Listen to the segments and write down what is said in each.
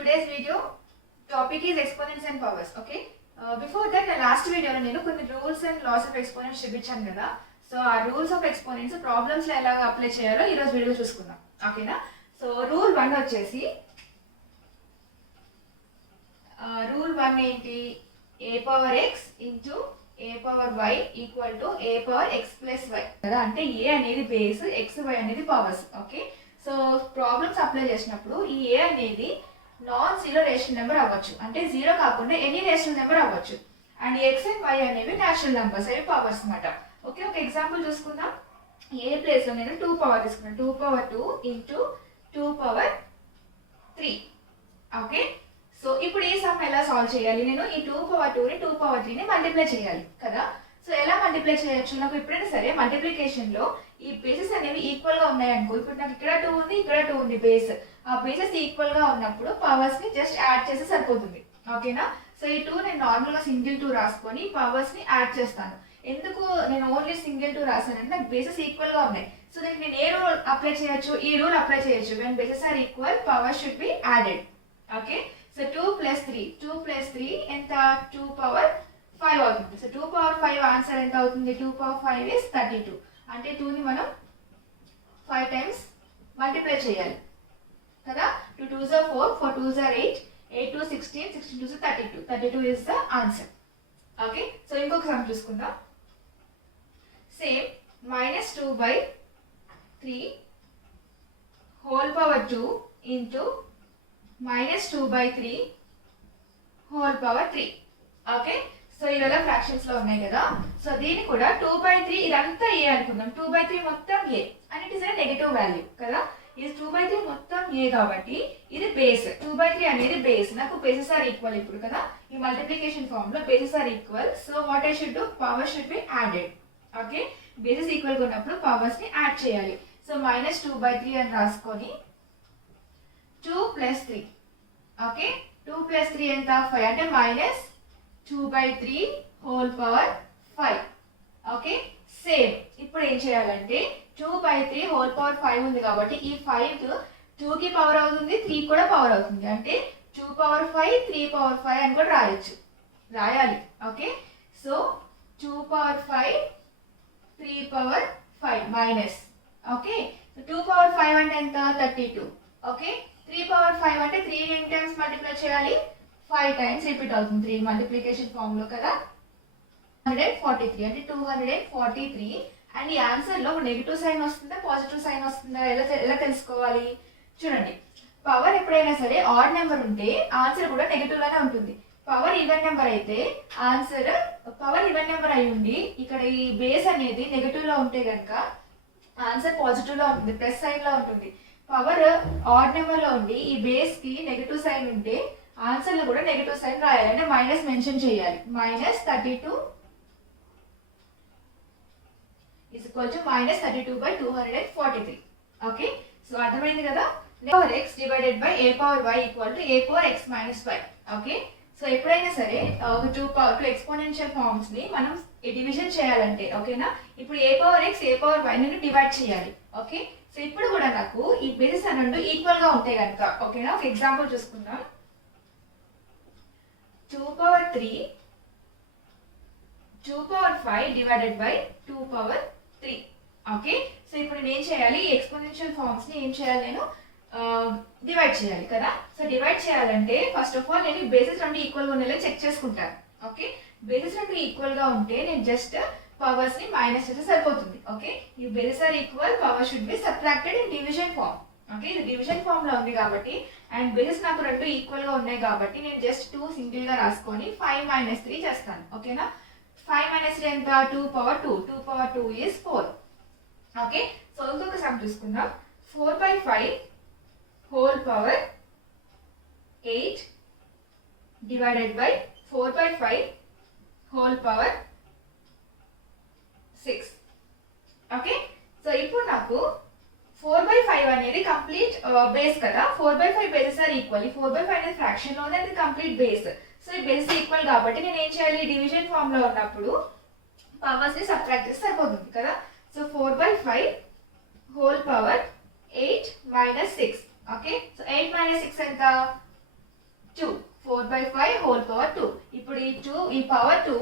today's video topic is exponents and powers. Okay. Before that, last video నేను కొన్ని rules and laws of exponents చూపించాను కదా. So ఆ rules of exponents problems లో ఎలా apply చేయాలో ఈ రోజు వీడియో చూసుకుందాం. ఓకేనా. సో రూల్ 1 వచ్చేసి రూల్ 1 ఏంటి, a power x into a power y equal to a power x plus y కదా. అంటే a అనేది బేస్, x y అనేది powers. Okay. So problems apply చేసినప్పుడు ఈ a అనేది నాన్ జీరో రేషనల్ నెంబర్ అవ్వచ్చు, అంటే జీరో కాకుండా ఎనీ రేషనల్ నెంబర్ అవ్వచ్చు. అండ్ x అండ్ y అనేవి నేచురల్ నెంబర్స్, అవి పవర్స్ అన్నమాట. ఓకే. ఒక ఎగ్జాంపుల్ చూసుకుందాం. ఏ ప్లేస్ లో నేను 2 పవర్ తీసుకున్నాను. 2 power 2 into 2 power 3. Okay. So ఇప్పుడు ఈ సమ్ ఎలా సాల్వ్ చేయాలి, నేను ఈ 2 పవర్ 2 ని 2 పవర్ 3 ని మల్టిప్లై చేయాలి కదా. సో ఎలా మల్టిప్లై చేయొచ్చు, నాకు ఎప్పుడైనా సరే మల్టిప్లికేషన్ లో ఈ బేసెస్ అనేవి ఈక్వల్ గా ఉన్నాయనుకో, ఇప్పుడు నాకు ఇక్కడ 2 ఉంది, ఇక్కడ 2 ఉంది బేస్, ఆ బేసెస్ ఈక్వల్ గా ఉన్నప్పుడు పవర్స్ ని జస్ట్ యాడ్ చేస్తే సరిపోతుంది. ఓకేనా. సో ఈ 2 నేను నార్మల్ గా సింగిల్ 2 రాసుకొని పవర్స్ ని యాడ్ చేస్తాను. ఎందుకు నేను ఓన్లీ సింగిల్ 2 రాసానంటే నాకు బేసెస్ ఈక్వల్ గా ఉన్నాయి. సో దీనికి నేను ఏ రూల్ అప్లై చేయొచ్చు, ఈ రూల్ అప్లై చేయొచ్చు. When bases are equal power should be added. Okay. So 2 plus 3 ఎంత, 2 పవర్ 5 అవుతుంది. సో 2 పవర్ 5 ఆన్సర్ ఎంత అవుతుంది, 2 పవర్ 5 ఇస్ 32. అంటే 2 ని మనం 5 టైమ్స్ మల్టిప్లై చేయాలి కదా. 2 2s are 4, 4 2s are 8, 8 2 16, 16 2s are 32. 32 is the answer. Okay. So ఇంకొక సమ్ చూసుకుందాం. Same -2/3 whole power 2 into -2/3 whole power 3. Okay. So ఇవాళ ఫ్రాక్షన్స్ లో ఉన్నాయి కదా. సో దీన్ని కూడా 2/3 ఇదంతా ఏ అనుకుందాం. 2/3 మొత్తం ఏ and it is a negative value కదా. ఇది 2/3 మొత్తం ఏ కాబట్టి ఇది బేస్. 2/3 అనేది బేస్. నాకు బేసెస్ ఆర్ ఈక్వల్ ఇప్పుడు కదా. ఈ మల్టిప్లికేషన్ ఫార్మ్ లో bases are equal. So what I should do, power should be added. Okay. Bases equal గా ఉన్నప్పుడు పవర్స్ ని యాడ్ చేయాలి. సో -2/3 అని రాసుకొని 2 + 3. ఓకే. 2 + 3 ఎంత, 5. అంటే -2/3 హోల్ పవర్ 5. ఓకే. సేమ్ ఇప్పుడు ఏం చేయాలంటే 2/3 హోల్ పవర్ 5 ఉంది కాబట్టి ఈ 5 2 కి పవర్ అవుతుంది, 3 కూడా పవర్ అవుతుంది. అంటే 2 పవర్ 5 3 పవర్ 5 అని కూడా రాయాలి. Okay. So 2 power 5 3 power 5 minus. Okay. 2 power 5 అంటే ఎంత, 32. ఓకే. 3 పవర్ 5 అంటే 3 ని ఎన్ని టైమ్స్ మల్టిప్లై చేయాలి, 5 టైమ్స్ రిపీట్ అవుతుంది 3 మల్టిప్లికేషన్ ఫార్మ్ లో కదా. 143 అంటే 243. అండ్ ఈ ఆన్సర్ లో నెగిటివ్ సైన్ వస్తుందా పాజిటివ్ సైన్ వస్తుందా ఎలా తెలుసుకోవాలి, చూడండి. పవర్ ఎప్పుడైనా సరే ఆడ్ నెంబర్ ఉంటే ఆన్సర్ కూడా నెగిటివ్ లానే ఉంటుంది. పవర్ ఈవెన్ నెంబర్ అయితే ఆన్సర్ పవర్ ఈవెన్ నెంబర్ అయి ఉండి ఇక్కడ ఈ బేస్ అనేది నెగిటివ్ లో ఉంటే కనుక ఆన్సర్ పాజిటివ్ లో ఉంటుంది, ప్లస్ సైన్ లో ఉంటుంది. పవర్ ఆడ్ నెంబర్ లో ఉండి ఈ బేస్ కి నెగిటివ్ సైన్ ఉంటే ఆన్సర్ లో కూడా నెగిటివ్ సైన్ రాయాలి, అంటే మైనస్ మెన్షన్ చేయాలి. -32 is equal to -32/243. Okay. So అర్థమైంది కదా. Power x divided by a power y equal to a power x minus y. Okay. So ఎప్పుడైనా సరే ఒక 2 ఎక్స్పోనెన్షియల్ ఫార్మ్స్ ని మనం డివిజన్ చేయాలంటే, ఓకేనా, ఇప్పుడు a power x a power y ని డివైడ్ చేయాలి. ఓకే. సో ఇప్పుడు కూడా నాకు ఈ బేసెస్ రెండు ఈక్వల్ గా ఉంటాయి కనుక, ఓకేనా, ఒక ఎగ్జాంపుల్ చూసుకుందాం. 2 power 3 2 power 5 divided by 2 power 3. Okay. So ఇప్పుడు నేను ఏం చేయాలి, ఎక్స్పోనెన్షియల్ ఫార్మ్స్ ని ఏం చేయాలి, నేను డివైడ్ చేయాలి కదా. సో డివైడ్ చేయాలంటే ఫస్ట్ ఆఫ్ ఆల్ నేను బేసెస్ రెండు ఈక్వల్ గా ఉండేలా చెక్ చేసుకుంటాను. ఓకే. బేసెస్ రెండు ఈక్వల్ గా ఉంటే నేను జస్ట్ పవర్స్ ని మైనస్ చేస్తే సరిపోతుంది. ఓకే. ఈ bases are equal, power should be subtracted in division form. Okay. ఇది డివిజన్ ఫార్మ్ లో ఉంది కాబట్టి అండ్ బేసెస్ నాకు రెండు ఈక్వల్ గా ఉన్నాయి కాబట్టి నేను జస్ట్ 2 సింగిల్ గా రాసుకొని 5 - 3 చేస్తాను. ఓకేనా. 5 - 3 ఎంత, 2 power 2. 2 power 2 is 4. Okay. So ఇంకొక సమ్ చూసుకుందాం. 4/5 whole power 8 divided by 4/5 whole power 6. Okay. So ఇప్పుడు నాకు 4/5 అనేది కంప్లీట్ బేస్ కదా. 4/5 బేసెస్ ఆర్ ఈక్వల్. ఈ 4/5 అనేది ఫ్రాక్షన్ లోనే అది కంప్లీట్ బేస్. సో ఈ బేస్ ఈక్వల్ కాబట్టి నేను ఏం చేయాలి, డివిజన్ ఫార్మ్ లో ఉన్నప్పుడు పవర్స్ ని సబ్ట్రాక్ట్ చేస్తే సరిపోతుంది కదా. So 4/5 whole power 8 - 6. Okay. So 8 - 6 ఎంత, 4/5 హోల్ పవర్ 2. ఇప్పుడు ఈ పవర్ 2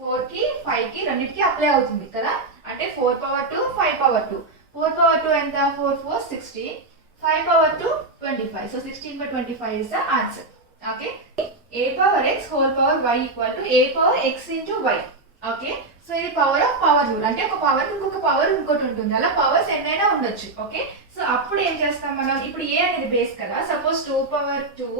4కి 5కి రెండింటికి అప్లై అవుతుంది కదా. అంటే 4 పవర్ 2 5 పవర్ 2. 4 పవర్ 2 ఎంత? 4 4 16. 5 power 2 25. So 16/25 is the answer. Okay. A power x whole power y equal to a power x into y. Okay. So ఇది పవర్ ఆఫ్ పవర్ రూల్. అంటే ఒక పవర్ ఇంకొక పవర్ ఇంకోటి ఉంటుంది. అలా పవర్స్ ఎన్నైనా ఉండొచ్చు. ఓకే. సో అప్పుడు ఏం చేస్తాం మనం? ఇప్పుడు ఏ అనేది బేస్ కదా. సపోజ్ 2 పవర్ 2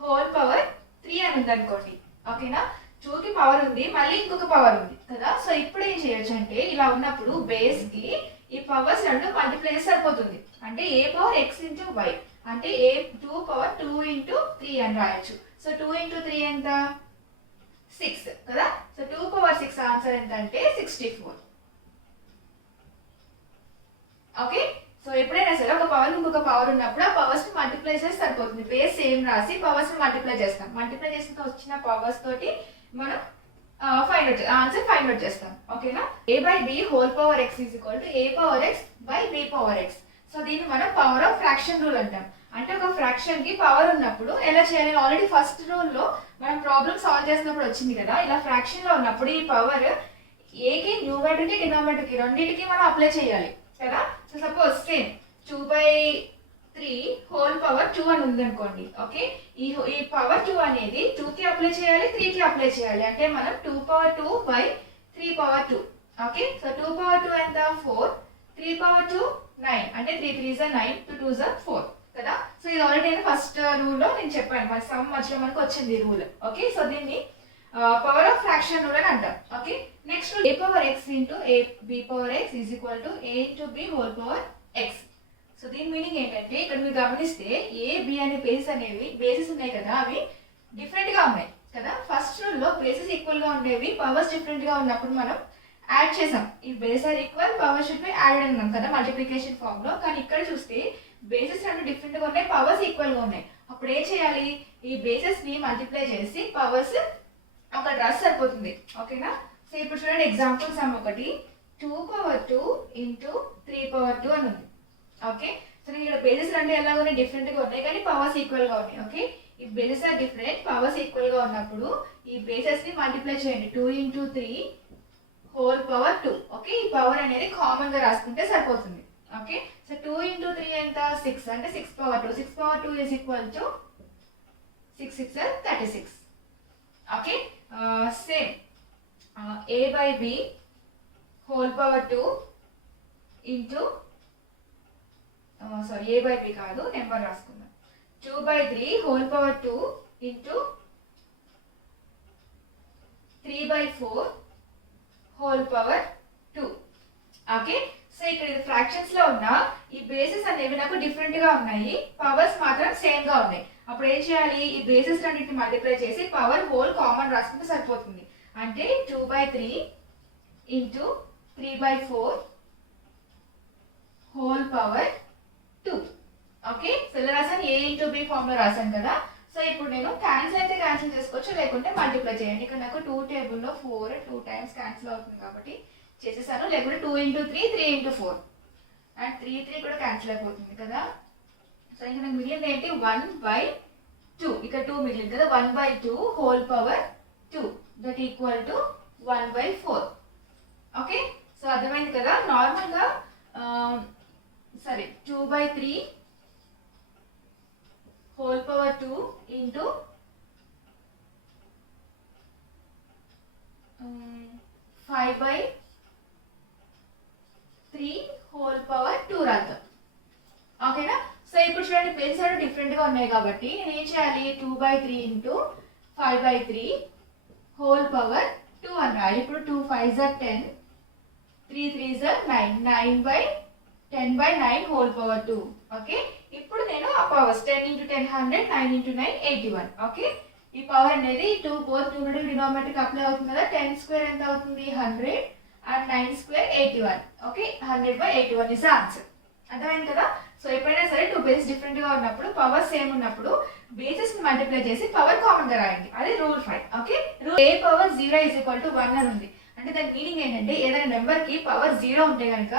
హోల్ పవర్ 3 అని ఉంది అనుకోండి. ఓకేనా? 2కి పవర్ ఉంది, మళ్ళీ ఇంకొక పవర్ ఉంది కదా. సో ఇప్పుడు ఏం చేయొచ్చు అంటే ఇలా ఉన్నప్పుడు బేస్ కి ఈ పవర్స్ రెండు మల్టిప్లై చేస్తే సరిపోతుంది. అంటే ఏ పవర్ ఎక్స్ ఇంటూ వై అంటే ఏ 2 పవర్ 2 ఇంటూ 3 అని రాయొచ్చు. సో 2 ఇంటూ 3 ఎంత? 6 కదా. సో 2 పవర్ 6 ఆన్సర్ ఎంత అంటే 64. ఓకే. సో ఎప్పుడైనా సరే ఒక పవర్ ఇంకొక పవర్ ఉన్నప్పుడు ఆ పవర్స్ ని మల్టిప్లై చేస్తే సరిపోతుంది. బేస్ సేమ్ రాసి పవర్స్ ని మల్టిప్లై చేస్తాం. మల్టిప్లై చేసిన వచ్చిన పవర్స్ తోటి మనం ఆన్సర్ ఫైండ్ అవుట్ చేస్తాం. ఓకేనా? a/b whole power x is equal to a power x by b power x. So దీన్ని మనం పవర్ ఆఫ్ ఫ్రాక్షన్ రూల్ అంటాం. అంటే ఒక ఫ్రాక్షన్ కి పవర్ ఉన్నప్పుడు ఎలా చేయాలి? ఆల్రెడీ ఫస్ట్ రూల్ లో మనం ప్రాబ్లమ్ సాల్వ్ చేసినప్పుడు వచ్చింది కదా. ఇలా ఫ్రాక్షన్ లో ఉన్నప్పుడు ఈ పవర్ ఏకి న్యూమరేటర్ కి డినామినేటర్ కి రెండింటికి మనం అప్లై చేయాలి కదా. So suppose same 2/3 whole power 2 అని ఉంది అనుకోండి. ఓకే. ఈ పవర్ 2 అనేది 2కి అప్లై చేయాలి, 3కి అప్లై చేయాలి. అంటే మనం 2 power 2 by 3 power 2. Okay. So 2 power 2 ఎంత? 4. 3 పవర్ 2 9. అంటే 3 3 is 9, 2 2 is 4 కదా. సో ఇది ఆల్రెడీ నేను ఫస్ట్ రూల్ లో నేను చెప్పాను. మరి సమ్ మధ్యలో మనకు వచ్చింది రూల్. ఓకే. సో దీన్ని పవర్ ఆఫ్ ఫ్రాక్షన్ రూల్ అని అంటాం. Okay. Next a power x into a b power x is equal to a into b whole power x. So దీని మీనింగ్ ఏంటంటే ఇక్కడ మీరు గమనిస్తే ఏ బి అనే బేసెస్ ఉన్నాయి కదా, అవి డిఫరెంట్ గా ఉన్నాయి కదా. ఫస్ట్ రూల్ లో బేసెస్ ఈక్వల్ గా ఉండేవి, పవర్స్ డిఫరెంట్ గా ఉన్నప్పుడు మనం యాడ్ చేసాం. ఈ base are equal, power should be added అన్నాం కదా మల్టిప్లికేషన్ ఫార్మ్ లో. కానీ ఇక్కడ చూస్తే బేసెస్ రెండు డిఫరెంట్ గా ఉన్నాయి, పవర్స్ ఈక్వల్ గా ఉన్నాయి. అప్పుడు ఏం చేయాలి? ఈ బేసెస్ ని మల్టిప్లై చేసి పవర్స్ ఒక డ్రెస్ సరిపోతుంది. ఓకేనా? సో ఇప్పుడు చూడండి ఎగ్జాంపుల్ సమ్ ఒకటి 2 పవర్ 2 ఇంటూ 3 పవర్ 2 అని ఉంది. ఓకే. సో ఇక్కడ బేసెస్ రెండు ఎలా ఉన్నాయి? డిఫరెంట్ గా ఉన్నాయి, కానీ పవర్స్ ఈక్వల్ గా ఉన్నాయి. ఓకే. ఈ bases are different, powers equal గా ఉన్నప్పుడు ఈ బేసెస్ ని మల్టిప్లై చేయండి. 2 ఇంటూ 3 హోల్ పవర్ 2. ఓకే. ఈ పవర్ అనేది కామన్ గా రాసుకుంటే సరిపోతుంది. ఓకే. సో 2 ఇంటూ 3 ఎంత? 6. అంటే 6 power 2. 6 power 2 is equal to 6 6 36. Okay. Same a/b whole power 2 into a/b కాదు, నెంబర్ రాసుకుందాం. 2/3 whole power 2 into 3/4 whole power 2. Okay. So ఇక్కడ ఇది ఫ్రాక్షన్స్ లో ఉన్న ఈ బేసెస్ అనేవి నాకు డిఫరెంట్ గా ఉన్నాయి, పవర్స్ మాత్రం సేమ్ గా ఉన్నాయి. అప్పుడు ఏం చేయాలి? ఈ బేసెస్ రెండింటిని మల్టిప్లై చేసి పవర్ హోల్ కామన్ రాసుకుంటే సరిపోతుంది. అంటే 2/3 into 3/4 whole power 2. Okay. So ఇలా రాసాను, ఏ ఇంటూ బి ఫామ్ లో రాసాను కదా. సో ఇప్పుడు నేను క్యాన్సిల్ అయితే క్యాన్సిల్ చేసుకోవచ్చు, లేకుంటే మల్టిప్లై చేయండి. ఇక్కడ నాకు 2 టేబుల్లో 4 2 టైమ్స్ క్యాన్సిల్ అవుతుంది కాబట్టి చేసేసాను. లేకుంటే 2 ఇంటూ 3 3 ఇంటూ 4 అండ్ 3 3 కూడా క్యాన్సిల్ అయిపోతుంది కదా. సో ఇంకా నాకు మిగిలింది ఏంటి? 1/2. ఇక్కడ 2 మిగిలింది కదా. 1/2 whole power 2 that equal to 1/4. Okay. So అర్థమైంది కదా. నార్మల్ గా సరే 2/3 whole power 2 into 5/3 whole power 2 రాద్దాం. ఓకేనా? సో ఇప్పుడు చూడండి బేస్ రెండు డిఫరెంట్ గా ఉన్నాయి కాబట్టి నేను ఏం చేయాలి? 2/3 ఇంటూ 5/3 హోల్ పవర్ 2 అని రాయాలి. ఇప్పుడు 2 5s are 10, 3 3s are 9, 9/10/9 whole power 2. Okay. ఇప్పుడు నేను ఆ పవర్స్ 10 ఇంటూ 10 100, 9 ఇంటూ 9 81. ఓకే. ఈ పవర్ అనేది 2 బోత్ న్యూమరేటర్ డినామినేటర్ అప్లై అవుతుంది కదా. 10 స్క్వేర్ ఎంత అవుతుంది? 100 and 9 square 81. Okay. 100/81 is answer. అర్థమైంది కదా. సో ఎప్పుడైనా సరే 2 బేసెస్ డిఫరెంట్ గా ఉన్నప్పుడు, పవర్ సేమ్ ఉన్నప్పుడు బేసెస్ ని మల్టిప్లై చేసి పవర్ కామన్ గా రాయండి. అది rule 5. Okay. Rule a power 0 is equal to 1 అని ఉంది. అంటే దాని మీనింగ్ ఏంటంటే ఏదైనా నెంబర్ కి పవర్ 0 ఉంటే కనుక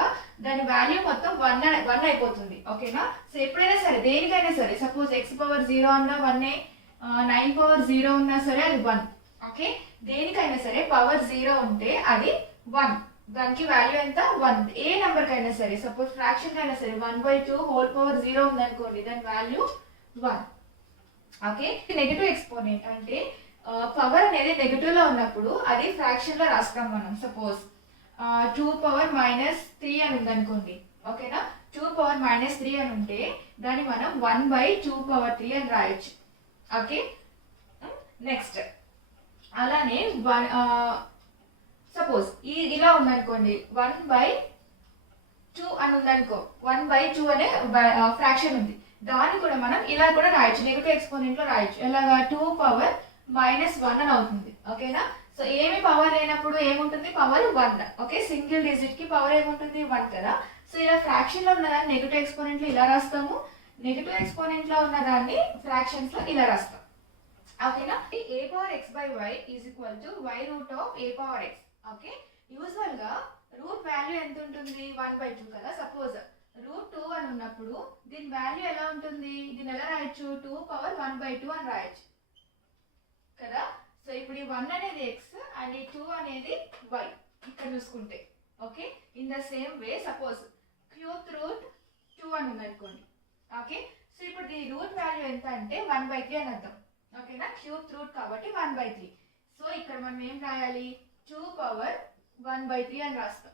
దాని వాల్యూ మొత్తం 1 అయిపోతుంది. ఓకేనా. సో ఎప్పుడైనా సరే దేనికైనా సరే సపోజ్ x పవర్ 0 అన్నా 1, 9 పవర్ 0 ఉన్నా సరే అది 1. ఓకే, దేనికైనా సరే పవర్ 0 ఉంటే అది 1. దానికి వాల్యూ ఎంత 1. ఏ నెంబర్ కైనా సరే, సపోజ్ ఫ్రాక్షన్ కైనా సరే 1/2 హోల్ పవర్ 0 ఉందనుకోండి, దాని వాల్యూ 1. ఓకే, నెగటివ్ ఎక్స్పోనెంట్ అంటే పవర్ అనేది నెగటివ్ లో ఉన్నప్పుడు అది ఫ్రాక్షన్ లో రాస్తాం మనం. సపోజ్ 2 పవర్ -3 అని ఉందనుకోండి, ఓకేనా. 2 పవర్ -3 అని ఉంటే దాన్ని మనం 1/2 పవర్ 3 అని రాయొచ్చు. ఓకే, నెక్స్ట్ అలానే సపోజ్ ఇలా ఉందనుకోండి, 1/2 అని ఉందనుకో, 1/2 అనే ఫ్రాక్షన్ ఉంది, దాన్ని కూడా మనం ఇలా కూడా రాయొచ్చు, నెగటివ్ ఎక్స్పోనెంట్ లో రాయొచ్చు. ఎలాగా 2 పవర్ -1 అని అవుతుంది. ఓకేనా, సో ఏమి పవర్ లేనప్పుడు ఏముంటుంది, పవర్ 1. ఓకే, సింగిల్ డిజిట్ కి పవర్ ఏముంటుంది 1 కదా. సో ఇలా ఫ్రాక్షన్ లో ఉన్నదాన్ని నెగటివ్ ఎక్స్పోనెంట్ లో ఇలా రాస్తాము, నెగటివ్ ఎక్స్పోనెంట్ లో ఉన్నదాన్ని ఫ్రాక్షన్స్ లో ఇలా రాస్తాం. ఓకేనా, a power x/y is equal to y√a power x. Okay, usual గా రూట్ వాల్యూ ఎంత ఉంటుంది 1/2 కదా. సపోజ్ √2 అని ఉన్నప్పుడు దీని వాల్యూ ఎలా ఉంటుంది, దీని ఎలా రాయొచ్చు, 2 పవర్ 1/2 అని రాయొచ్చు కదా. సో ఇప్పుడు ఈ 1 అనేది x అండ్ ఈ 2 అనేది y ఇక్కడ చూసుకుంటే. Okay, in the same way suppose √2 అని ఉందనుకోండి. ఓకే, సో ఇప్పుడు ఈ రూట్ వాల్యూ ఎంత అంటే 1/3 అని అర్థం. ఓకేనా, క్యూబ్ రూట్ కాబట్టి 1/3. సో ఇక్కడ మనం ఏం రాయాలి, 2 పవర్ 1/3 అని రాస్తాం.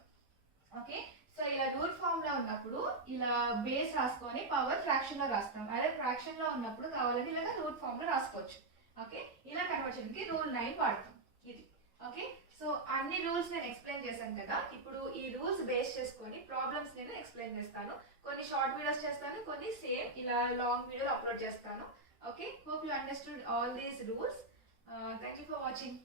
ఓకే, సో ఇలా రూట్ ఫామ్ లో ఉన్నప్పుడు ఇలా బేస్ రాసుకొని పవర్ ఫ్రాక్షన్ లో రాస్తాం. అదే ఫ్రాక్షన్ లో ఉన్నప్పుడు కావాలంటే ఇలాగా రూట్ ఫామ్ లో రాసుకోవచ్చు. ఓకే, ఇలా కన్వర్షన్ కి రూల్ 9 వాడతాం ఇది. ఓకే, సో అన్ని రూల్స్ నేను ఎక్స్ప్లెయిన్ చేశాను కదా. ఇప్పుడు ఈ రూల్స్ బేస్ చేసుకొని ప్రాబ్లమ్స్ నేను ఎక్స్ప్లెయిన్ చేస్తాను. కొన్ని షార్ట్ వీడియోస్ చేస్తాను, కొన్ని సేమ్ ఇలా లాంగ్ వీడియోలు అప్లోడ్ చేస్తాను. Okay, hope you understood all these rules. Thank you for watching.